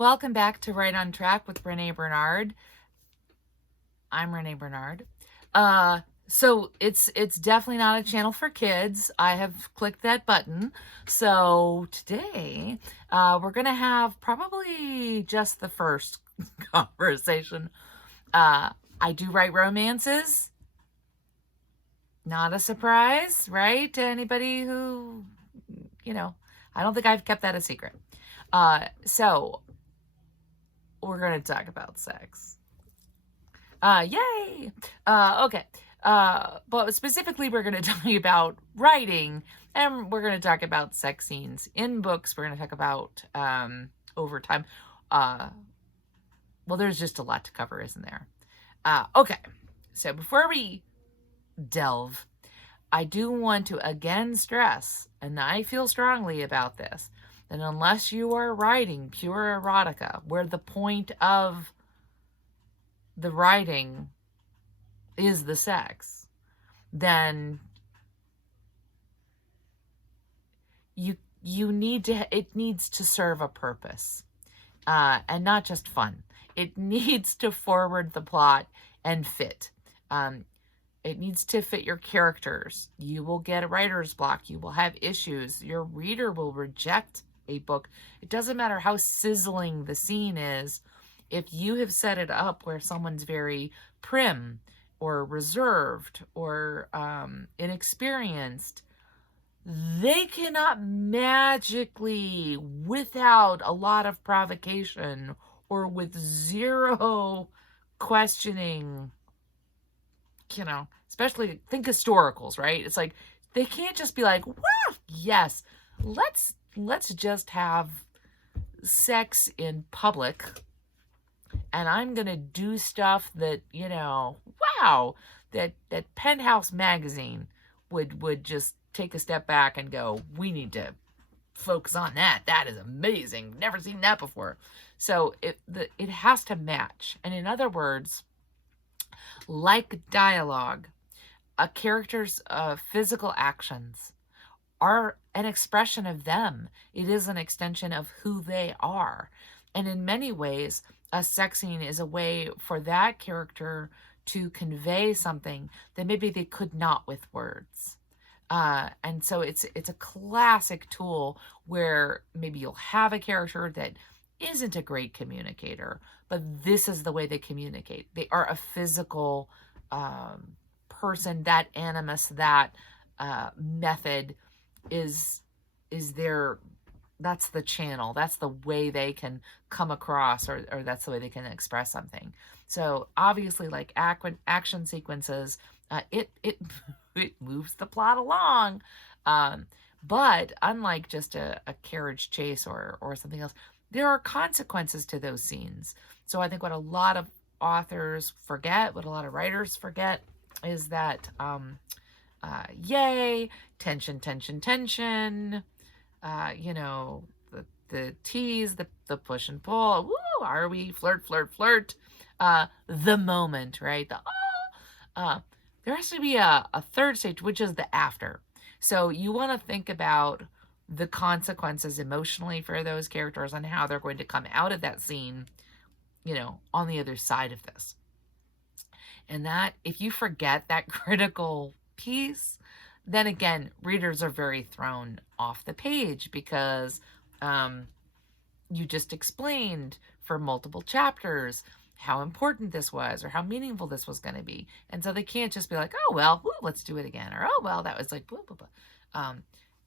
Welcome back to Right on Track with Renee Bernard. I'm Renee Bernard. So it's definitely not a channel for kids. I have clicked that button. So today, we're gonna have probably just the first conversation. I do write romances. Not a surprise, right? To anybody who, I don't think I've kept that a secret. So we're gonna talk about sex. Yay! Okay. But specifically, we're going to talk about writing, and we're going to talk about sex scenes in books. We're going to talk about overtime. Well, there's just a lot to cover, isn't there? Okay. So before we delve, I do want to again stress, and I feel strongly about this, that unless you are writing pure erotica, where the point of the writing is the sex, then you need to, it needs to serve a purpose, and not just fun. It needs to forward the plot and fit. It needs to fit your characters. You will get a writer's block. You will have issues. Your reader will reject a book. It doesn't matter how sizzling the scene is. If you have set it up where someone's very prim or reserved or inexperienced, they cannot magically, without a lot of provocation or with zero questioning, especially think historicals, right? It's like they can't just be like, "Wow, yes, let's just have sex in public, and I'm gonna do stuff that wow, that Penthouse magazine would just take a step back and go, we need to focus on that. That is amazing. Never seen that before." So it has to match. And in other words, like dialogue, a character's physical actions are an expression of them. It is an extension of who they are. And in many ways, a sex scene is a way for that character to convey something that maybe they could not with words. And so it's a classic tool where maybe you'll have a character that isn't a great communicator, but this is the way they communicate. They are a physical person. That animus, that method is their, that's the channel. That's the way they can come across, or that's the way they can express something. So obviously, like action sequences, it it moves the plot along. But unlike just a carriage chase or something else, there are consequences to those scenes. So I think what a lot of authors forget, what a lot of writers forget, is that yay, tension, tension, tension. The tease, the push and pull. Woo, are we flirt, flirt, flirt? The moment, right? There has to be a third stage, which is the after. So you want to think about the consequences emotionally for those characters and how they're going to come out of that scene, on the other side of this. And that, if you forget that critical piece, then again, readers are very thrown off the page because you just explained for multiple chapters how important this was or how meaningful this was going to be. And so they can't just be like, oh, well, let's do it again. Or, oh, well, that was like, blah, blah, blah.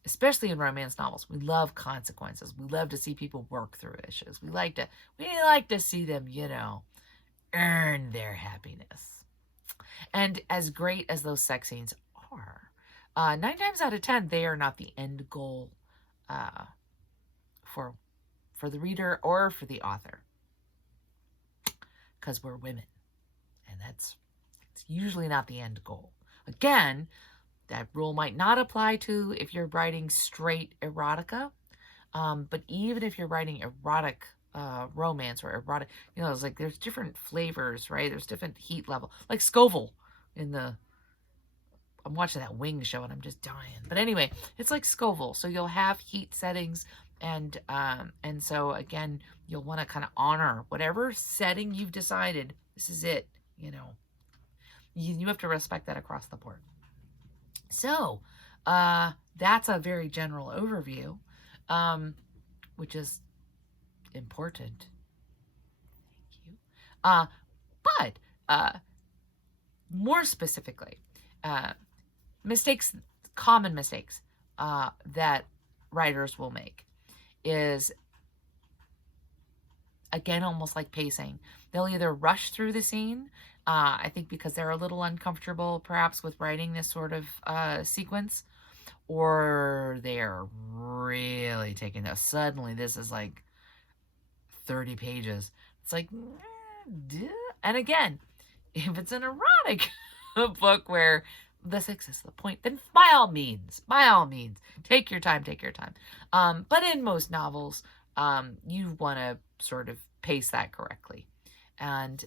Especially in romance novels, we love consequences. We love to see people work through issues. We like to see them, earn their happiness. And as great as those sex scenes are, 9 times out of 10, they are not the end goal for the reader or for the author, because we're women, and it's usually not the end goal. Again, that rule might not apply to if you're writing straight erotica, but even if you're writing erotic romance or erotic, it's like there's different flavors, right? There's different heat level, like Scoville I'm watching that Wing show and I'm just dying. But anyway, it's like Scoville. So you'll have heat settings And so again, you'll want to kind of honor whatever setting you've decided. This is it, you know. You have to respect that across the board. So, that's a very general overview, which is important. Thank you. But more specifically, common mistakes that writers will make is, again, almost like pacing. They'll either rush through the scene, I think because they're a little uncomfortable perhaps with writing this sort of sequence, or they're really taking this. Suddenly this is like 30 pages. It's like, and again, if it's an erotic book where the sex is the point, then by all means, take your time. But in most novels, you want to sort of pace that correctly and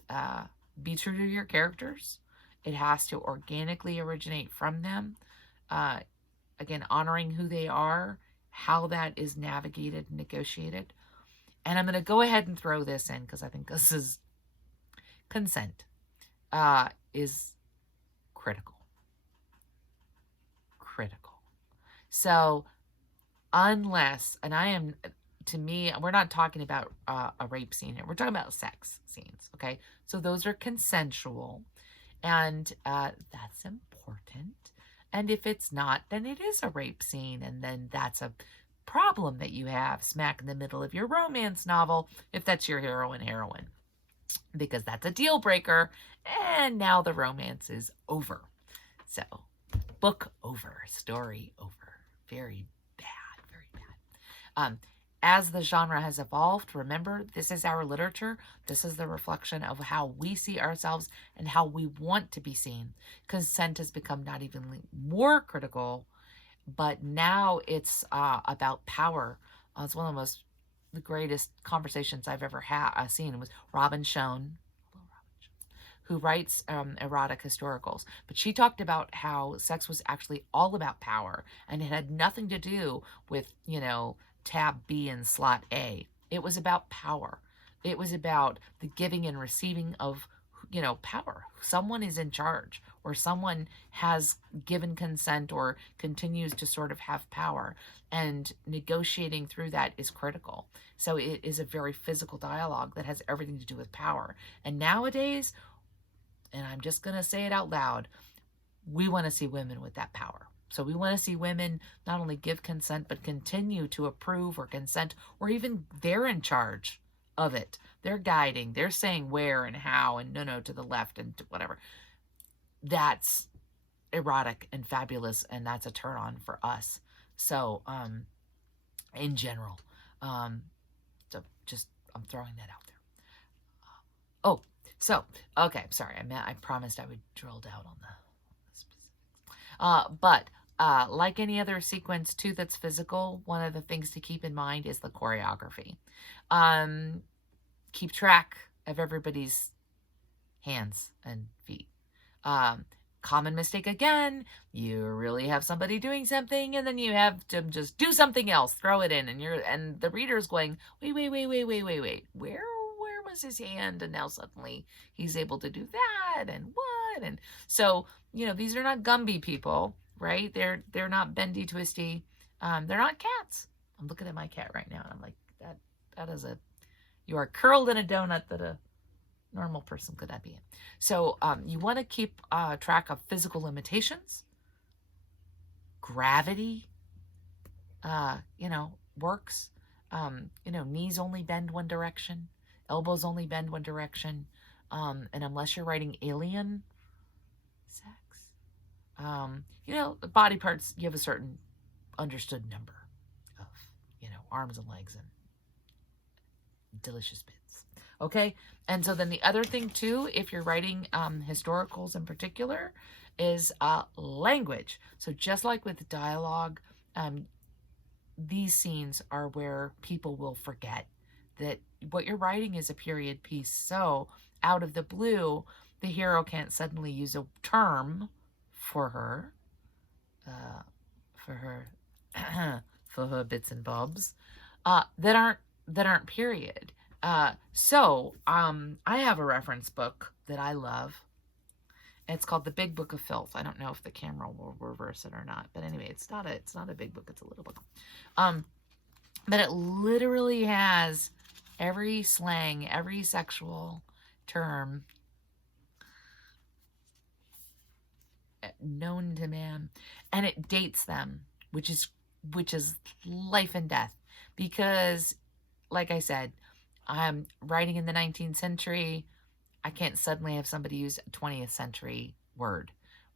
be true to your characters. It has to organically originate from them. Again, honoring who they are, how that is navigated and negotiated. And I'm going to go ahead and throw this in because I think this is consent is critical. So unless, and to me, we're not talking about a rape scene here. We're talking about sex scenes, okay? So those are consensual, and that's important. And if it's not, then it is a rape scene, and then that's a problem that you have smack in the middle of your romance novel, if that's your heroine, because that's a deal breaker, and now the romance is over. So, book over, story over. Very bad. As the genre has evolved, remember, this is our literature. This is the reflection of how we see ourselves and how we want to be seen. Consent has become not even more critical, but now it's about power. It's one of the greatest conversations I've ever seen. It was Robin Schoen, who writes erotic historicals. But she talked about how sex was actually all about power, and it had nothing to do with, tab B and slot A. It was about power. It was about the giving and receiving of, power. Someone is in charge, or someone has given consent or continues to sort of have power, and negotiating through that is critical. So it is a very physical dialogue that has everything to do with power. And nowadays, and I'm just going to say it out loud, we want to see women with that power. So we want to see women not only give consent, but continue to approve or consent, or even they're in charge of it. They're guiding, they're saying where and how, and no, to the left and whatever. That's erotic and fabulous, and that's a turn on for us. So, in general, I'm throwing that out there. Okay, sorry, I promised I would drill down on the specifics. But like any other sequence too that's physical, one of the things to keep in mind is the choreography. Keep track of everybody's hands and feet. Common mistake again, you really have somebody doing something and then you have to just do something else, throw it in, and the reader's going, wait, where was his hand? And now suddenly he's able to do that, and what? And so, these are not Gumby people, right? They're not bendy twisty. They're not cats. I'm looking at my cat right now and I'm like, that is you are curled in a donut that a normal person could not be in. So you want to keep track of physical limitations. Gravity, works. Knees only bend one direction. Elbows only bend one direction. And unless you're writing alien sex, the body parts, you have a certain understood number of, arms and legs and delicious bits. Okay? And so then the other thing too, if you're writing historicals in particular, is language. So just like with dialogue, these scenes are where people will forget that what you're writing is a period piece. So out of the blue, the hero can't suddenly use a term for her bits and bobs. that aren't period. So I have a reference book that I love. It's called The Big Book of Filth. I don't know if the camera will reverse it or not, but anyway, it's not a big book. It's a little book. But it literally has every slang, every sexual term known to man, and it dates them, which is life and death. Because, like I said, I'm writing in the 19th century. I can't suddenly have somebody use a 20th century word.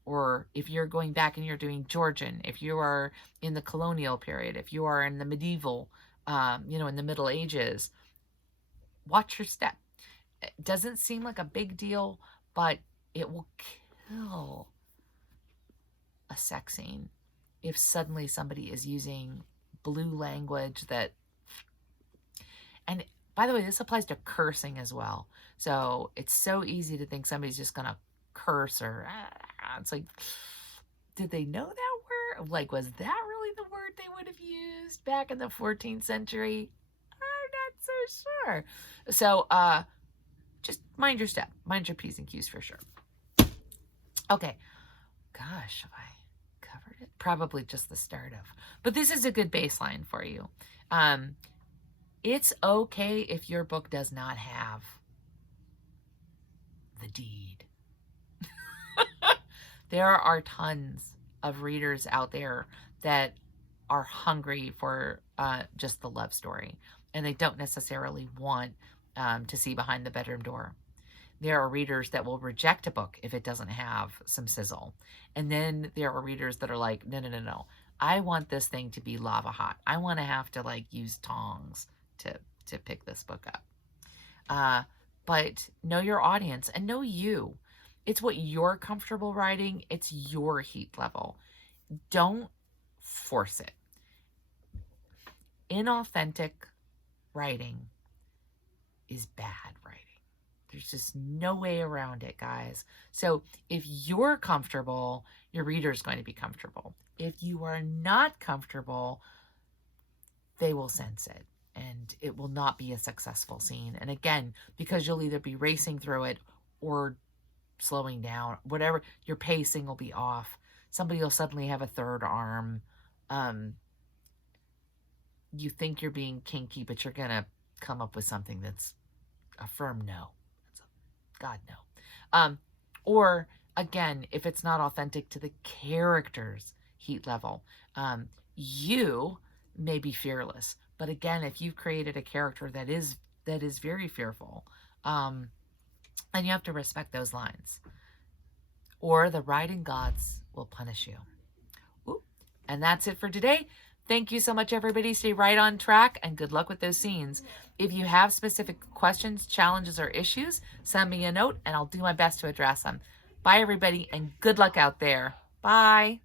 Or if you're going back and you're doing Georgian, if you are in the colonial period, if you are in the medieval, in the Middle Ages, watch your step. It doesn't seem like a big deal, but it will kill a sex scene if suddenly somebody is using blue language that, and by the way, this applies to cursing as well. So it's so easy to think somebody's just going to curse or it's like, did they know that word? Like, was that really the word they would have used back in the 14th century? I'm not so sure. So just mind your step. Mind your P's and Q's for sure. Okay. Gosh, have I covered it? Probably just the start of. But this is a good baseline for you. It's okay if your book does not have the deed. There are tons of readers out there that are hungry for just the love story, and they don't necessarily want to see behind the bedroom door. There are readers that will reject a book if it doesn't have some sizzle. And then there are readers that are like, no. I want this thing to be lava hot. I want to have to like use tongs to pick this book up. But know your audience and know you. It's what you're comfortable writing. It's your heat level. Don't force it. Inauthentic writing is bad writing. There's just no way around it, guys. So if you're comfortable, your reader's going to be comfortable. If you are not comfortable, they will sense it, and it will not be a successful scene. And again, because you'll either be racing through it or slowing down, whatever, your pacing will be off. Somebody will suddenly have a third arm. You think you're being kinky, but you're going to come up with something that's a firm no. God, no. Or again, if it's not authentic to the character's heat level, you may be fearless. But again, if you've created a character that is very fearful, then you have to respect those lines. Or the writing gods will punish you. Ooh. And that's it for today. Thank you so much, everybody. Stay right on track, and good luck with those scenes. If you have specific questions, challenges, or issues, send me a note, and I'll do my best to address them. Bye, everybody, and good luck out there. Bye.